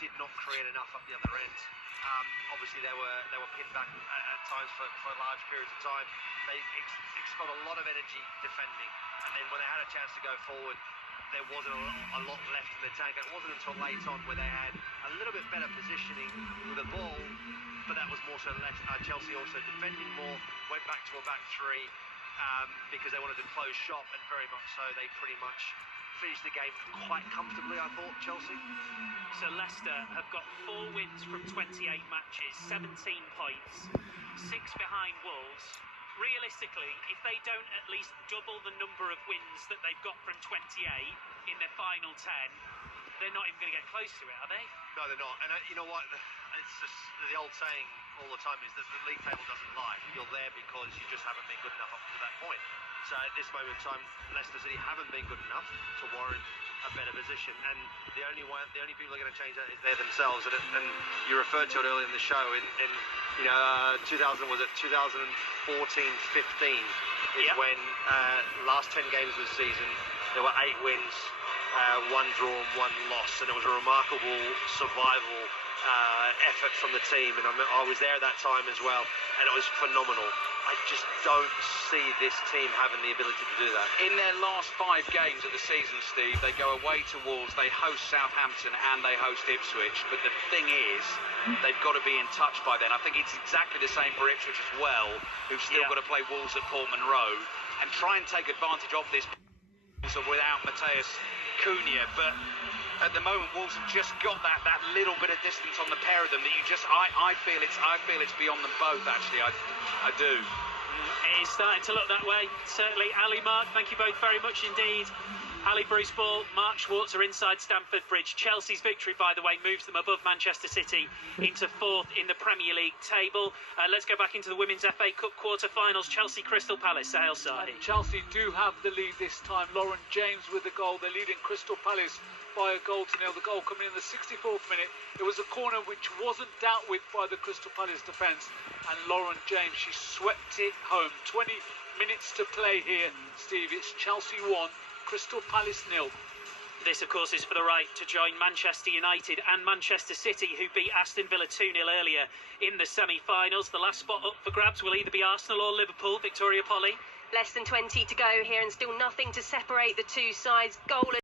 did not create enough up the other end. Obviously, they were pinned back at times for large periods of time. They expelled a lot of energy defending, and then when they had a chance to go forward, there wasn't a lot left in the tank. It wasn't until late on where they had a little bit better positioning with the ball, but that was more so Chelsea also defending more, went back to a back three because they wanted to close shop, and very much so they pretty much finished the game quite comfortably, I thought, Chelsea. So Leicester have got 4 wins from 28 matches, 17 points, 6 behind Wolves. Realistically, if they don't at least double the number of wins that they've got from 28 in their final 10, they're not even going to get close to it, are they? No, they're not. And you know what? It's just the old saying all the time is that the league table doesn't lie. You're there because you just haven't been good enough up to that point. So at this moment in time, Leicester City haven't been good enough to warrant a better position, and the only people who are going to change that is they themselves. And you referred to it earlier in the show. In 2000 was it 2014-15 is when last 10 games of the season there were 8 wins, 1 draw and 1 loss, and it was a remarkable survival effort from the team. And I was there at that time as well, and it was phenomenal. I just don't see this team having the ability to do that. In their last 5 games of the season, Steve, they go away to Wolves, they host Southampton and they host Ipswich. But the thing is, they've got to be in touch by then. I think it's exactly the same for Ipswich as well, who've still got to play Wolves at Portman Road and try and take advantage of this without Mateus Cunha. But at the moment, Wolves have just got that little bit of distance on the pair of them that you just, I feel it's beyond them both, actually. I do. It is starting to look that way, certainly. Ali, Mark, thank you both very much indeed. Ali, Bruce Ball, Mark Schwarzer inside Stamford Bridge. Chelsea's victory, by the way, moves them above Manchester City into 4th in the Premier League table. Let's go back into the Women's FA Cup quarter-finals. Chelsea Crystal Palace, Sahel Sahi. Chelsea do have the lead this time. Lauren James with the goal. They're leading Crystal Palace by a goal to nil. The goal coming in the 64th minute. It was a corner which wasn't dealt with by the Crystal Palace defence, and Lauren James, she swept it home. 20 minutes to play here, Steve. It's Chelsea 1, Crystal Palace 0. This, of course, is for the right to join Manchester United and Manchester City, who beat Aston Villa 2-0 earlier in the semi-finals. The last spot up for grabs will either be Arsenal or Liverpool. Victoria Polly. Less than 20 to go here and still nothing to separate the two sides. Goal